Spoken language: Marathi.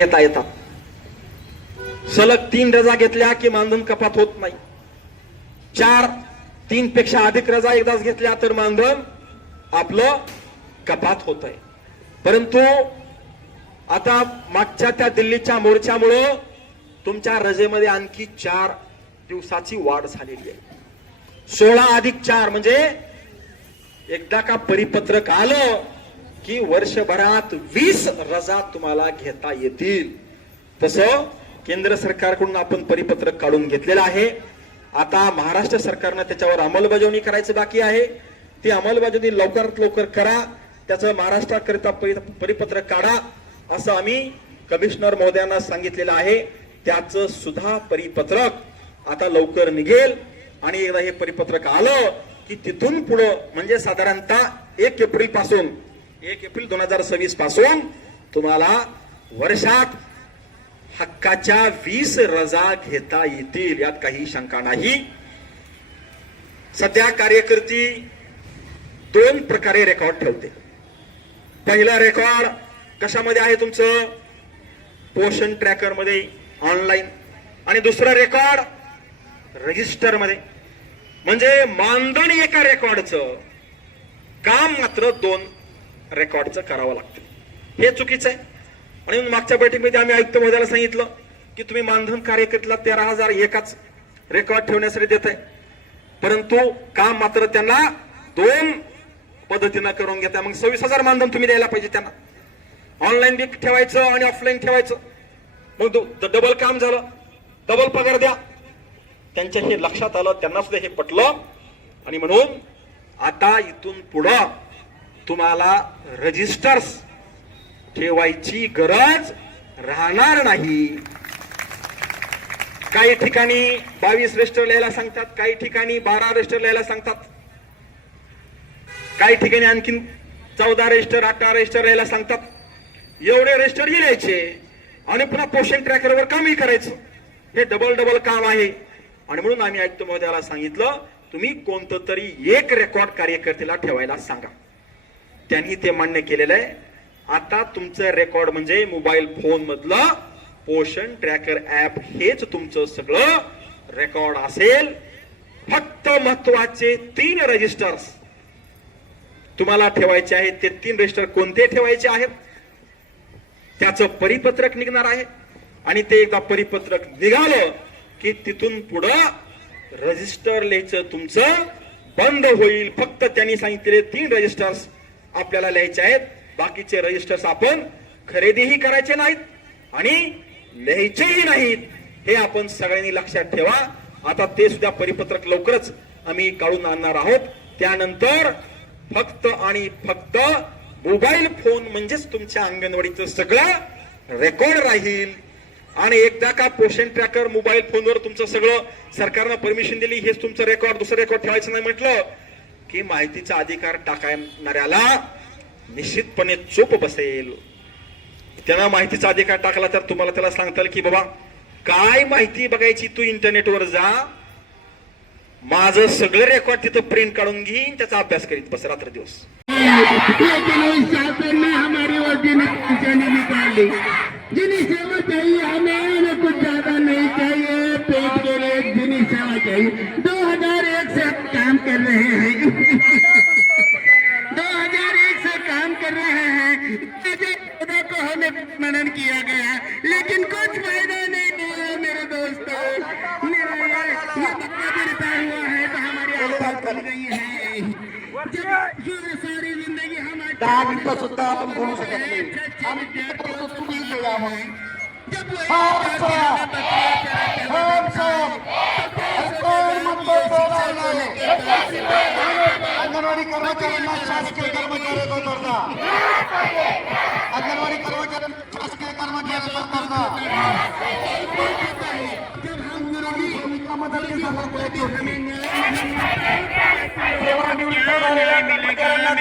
घेता येतात. सलग 3 रजा घेतल्या की मानधन कपात होत नाही. 3 पेक्षा अधिक रजा एकदाच घेतल्या तर मानधन आपलं कपात होत आहे. परंतु आता मागच्या त्या दिल्लीच्या मोर्चामुळं तुमच्या रजेमध्ये आणखी 4 दिवसाची वाढ झालेली आहे. 16+4 म्हणजे एकदा का परिपत्रक आलं की वर्षभरात 20 रजा तुम्हाला घेता येतील. तसं केंद्र सरकारकडून आपण परिपत्रक काढून घेतलेलं आहे. आता महाराष्ट्र सरकारनं त्याच्यावर अंमलबजावणी करायचं बाकी आहे. ती अंमलबजावणी लवकरात लवकर करा. त्याचं महाराष्ट्राकरिता परिपत्रक काढा असं आम्ही कमिशनर महोदयांना सांगितलेलं आहे. त्याचं सुद्धा परिपत्रक आता लवकर निघेल आणि एकदा हे परिपत्रक आलं की तिथून पुढं म्हणजे साधारणतः 1 एप्रिल 2026 पासून तुम्हाला वर्षात हक्काच्या 20 रजा घेता येतील. यात काही शंका नाही. सध्या कार्यकर्ती 2 प्रकारे रेकॉर्ड ठेवते. पहिला रेकॉर्ड कशामध्ये आहे तुमचं? पोषण ट्रॅकर मध्ये ऑनलाईन. आणि दुसरा रेकॉर्ड रजिस्टर मध्ये. म्हणजे मानधन एका रेकॉर्डचं, काम मात्र 2 रेकॉर्डचं करावं लागतं. हे चुकीचं आहे. आणि मागच्या बैठकीमध्ये आम्ही आयुक्त महोदयाला सांगितलं की तुम्ही मानधन कार्यकर्त्याला 13,000 एकाच रेकॉर्ड ठेवण्यासाठी देत आहे, परंतु काम मात्र त्यांना 2 पद्धतीनं करून घेताय. मग 26,000 मानधन तुम्ही द्यायला पाहिजे त्यांना. ऑनलाईन बी ठेवायचं आणि ऑफलाईन ठेवायचं. मग डबल काम झालं, डबल पगार द्या. त्यांच्या हे लक्षात आलं, त्यांना सुद्धा हे पटलं. आणि म्हणून आता इथून पुढं तुम्हाला रजिस्टर्स ठेवायची गरज राहणार नाही. काही ठिकाणी 22 रजिस्टर लिहायला सांगतात, काही ठिकाणी 12 रजिस्टर लिहायला सांगतात, काही ठिकाणी आणखीन 14 रजिस्टर 18 रजिस्टर लिहायला सांगतात. एवढे रजिस्टर लिहायचे आणि पुन्हा पोषण ट्रॅकरवर कामही करायचं. हे डबल काम आहे. आणि म्हणून आम्ही आयुक्त महोदयाला सांगितलं तुम्ही कोणतं तरी एक रेकॉर्ड कार्यकर्त्याला ठेवायला सांगा. त्यांनी ते मान्य केलेलं आहे. आता तुमचं रेकॉर्ड म्हणजे मोबाईल फोन मधलं पोषण ट्रॅकर ऍप हेच तुमचं सगळं रेकॉर्ड असेल. फक्त महत्वाचे 3 रजिस्टर्स तुम्हाला ठेवायचे आहेत. ते 3 रजिस्टर कोणते ठेवायचे आहेत त्याचं परिपत्रक निघणार आहे. आणि ते एकदा परिपत्रक निघालं की तिथून पुढं रजिस्टर लिहायचं तुमचं बंद होईल. फक्त त्यांनी सांगितलेले 3 रजिस्टर्स आपल्याला लिहायचे आहेत. बाकीचे रजिस्टर्स आपण खरेदीही करायचे नाहीत आणि लिहायचेही नाहीत. हे आपण सगळ्यांनी लक्षात ठेवा. आता ते सुद्धा परिपत्रक लवकरच आम्ही काढून आणणार आहोत. त्यानंतर फक्त आणि फक्त मोबाईल फोन म्हणजेच तुमच्या अंगणवाडीचं सगळं रेकॉर्ड राहील. आणि एकदा का पोषण ट्रॅकर मोबाईल फोनवर तुमचं सगळं सरकारनं परमिशन दिली, हेच तुमचं रेकॉर्ड, दुसरं रेकॉर्ड ठेवायचं नाही म्हटलं की माहितीचा अधिकार टाकणाऱ्याला निश्चितपणे चूप बसेल. त्यांना माहितीचा अधिकार टाकला तर तुम्हाला त्याला सांगता येईल की बाबा काय माहिती बघायची तू इंटरनेटवर जा, माझं सगळं रेकॉर्ड तिथं प्रिंट काढून घेईन, त्याचा अभ्यास करीत बस रात्र दिवस. जिन्हें सेवा चाहिए हमें, कुछ ज्यादा नहीं चाहिए, पेट के लिए जिन्हें सेवा चाहिए. 2001 से काम कर रहे हैं 2001 से काम कर रहे हैं. खुदा को हमें मनन किया गया लेकिन कुछ फायदा नहीं हुआ मेरे दोस्तों. मेरा ये बच्चा भी रिटायर हुआ है तो हमारी आवाज बन गई है. जब सारी जिंदगी हमारी 10 मिनिटं सुद्धा आपण बोलू शकत नाही. अंगणवाडी कर्मचाऱ्यांना शासकीय कर्मचाऱ्याचा दर्जा, अंगणवाडी कर्मचाऱ्यांना शासकीय कर्मचाऱ्याचा दर्जा, सेवानिवृत्त झालेल्या कर्मचाऱ्यांना